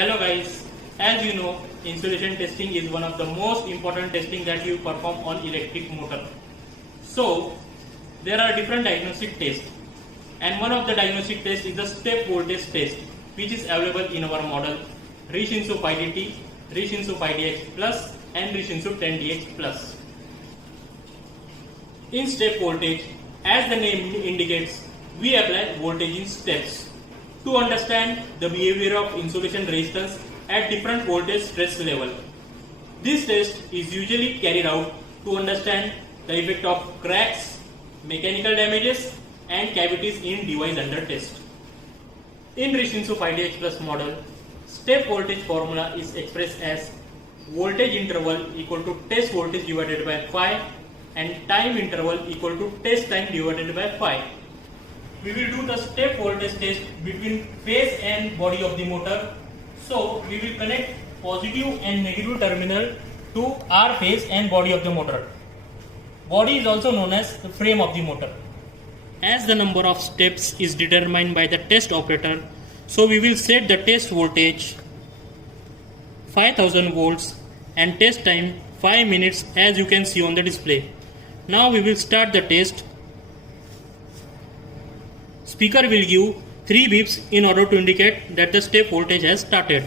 Hello guys, as you know, insulation testing is one of the most important testing that you perform on electric motor. So, there are different diagnostic tests, and one of the diagnostic tests is the step voltage test, which is available in our model Reshinsu 5DT, Reshinsu 5DX Plus and Reshinsu 10DX Plus. In step voltage, as the name indicates, we apply voltage in steps to understand the behavior of insulation resistance at different voltage stress level. This test is usually carried out to understand the effect of cracks, mechanical damages and cavities in device under test. In Reshinsu 5DX Plus model, step voltage formula is expressed as voltage interval equal to test voltage divided by phi and time interval equal to test time divided by phi. We will do the step voltage test between phase and body of the motor. So we will connect positive and negative terminal to R phase and body of the motor. Body is also known as the frame of the motor. As the number of steps is determined by the test operator, so we will set the test voltage 5000 volts and test time 5 minutes, as you can see on the display. Now we will start the test. Speaker will give 3 beeps in order to indicate that the step voltage has started.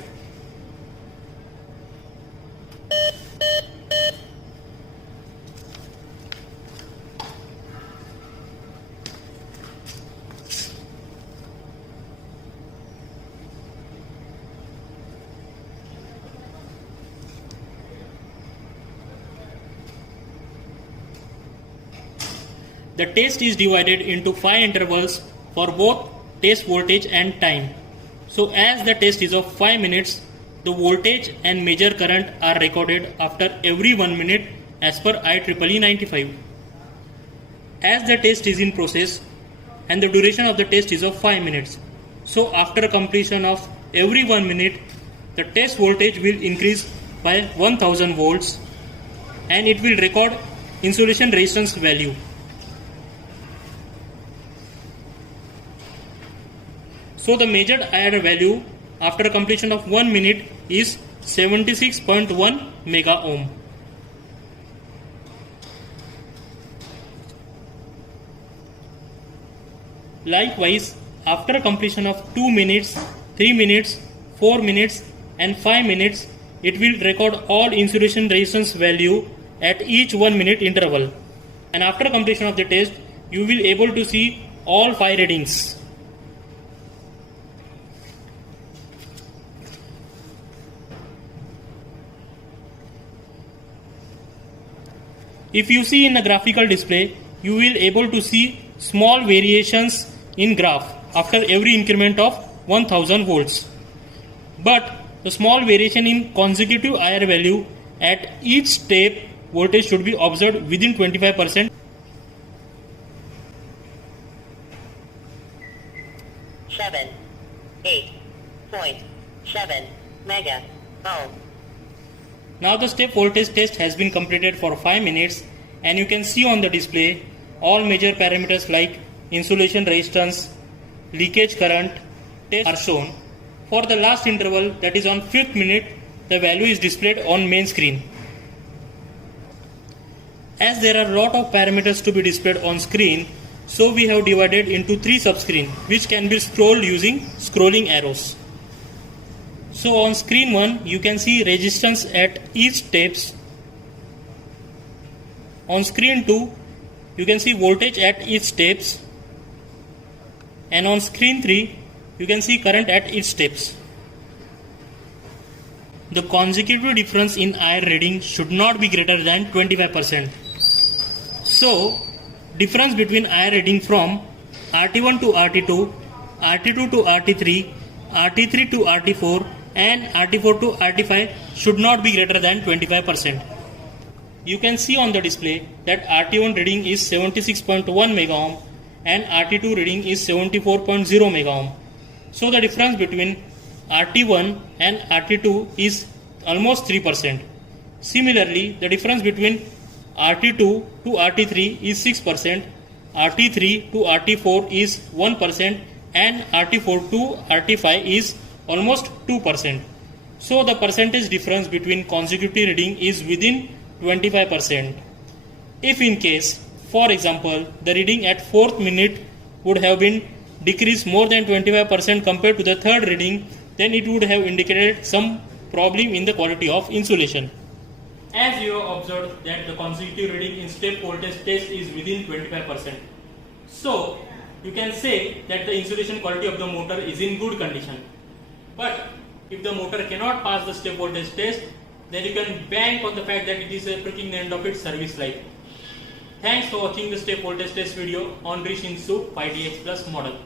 The test is divided into 5 intervals for both test voltage and time. So as the test is of 5 minutes, the voltage and major current are recorded after every 1 minute as per IEEE 95. As the test is in process and the duration of the test is of 5 minutes, so after completion of every 1 minute, the test voltage will increase by 1000 volts and it will record insulation resistance value. So the measured IR value after completion of 1 minute is 76.1 mega ohm. Likewise, after completion of 2 minutes, 3 minutes, 4 minutes and 5 minutes, it will record all insulation resistance value at each 1 minute interval. And after completion of the test, you will able to see all 5 readings. If you see in the graphical display, you will able to see small variations in graph after every increment of 1000 volts. But the small variation in consecutive IR value at each step voltage should be observed within 25%. 8.7 mega ohm. Now the step voltage test has been completed for 5 minutes and you can see on the display all major parameters like insulation resistance, leakage current test are shown. For the last interval, that is on 5th minute, the value is displayed on main screen. As there are a lot of parameters to be displayed on screen, so we have divided into 3 subscreen which can be scrolled using scrolling arrows. So on screen 1 you can see resistance at each steps. On screen 2 you can see voltage at each steps, and on screen 3 you can see current at each steps. The consecutive difference in IR reading should not be greater than 25%. So difference between IR reading from RT1 to RT2, RT2 to RT3, RT3 to RT4 and RT4 to RT5 should not be greater than 25%. You can see on the display that RT1 reading is 76.1 mega ohm and RT2 reading is 74.0 mega ohm. So the difference between RT1 and RT2 is almost 3%. Similarly, the difference between RT2 to RT3 is 6%, RT3 to RT4 is 1% and RT4 to RT5 is almost 2%. So the percentage difference between consecutive reading is within 25%. If in case, for example, the reading at 4th minute would have been decreased more than 25% compared to the third reading, then it would have indicated some problem in the quality of insulation. As you have observed that the consecutive reading in step voltage test is within 25%. So you can say that the insulation quality of the motor is in good condition. But if the motor cannot pass the step voltage test, then you can bank on the fact that it is approaching the end of its service life. Thanks for watching the step voltage test video on Rishinsu 5DX Plus model.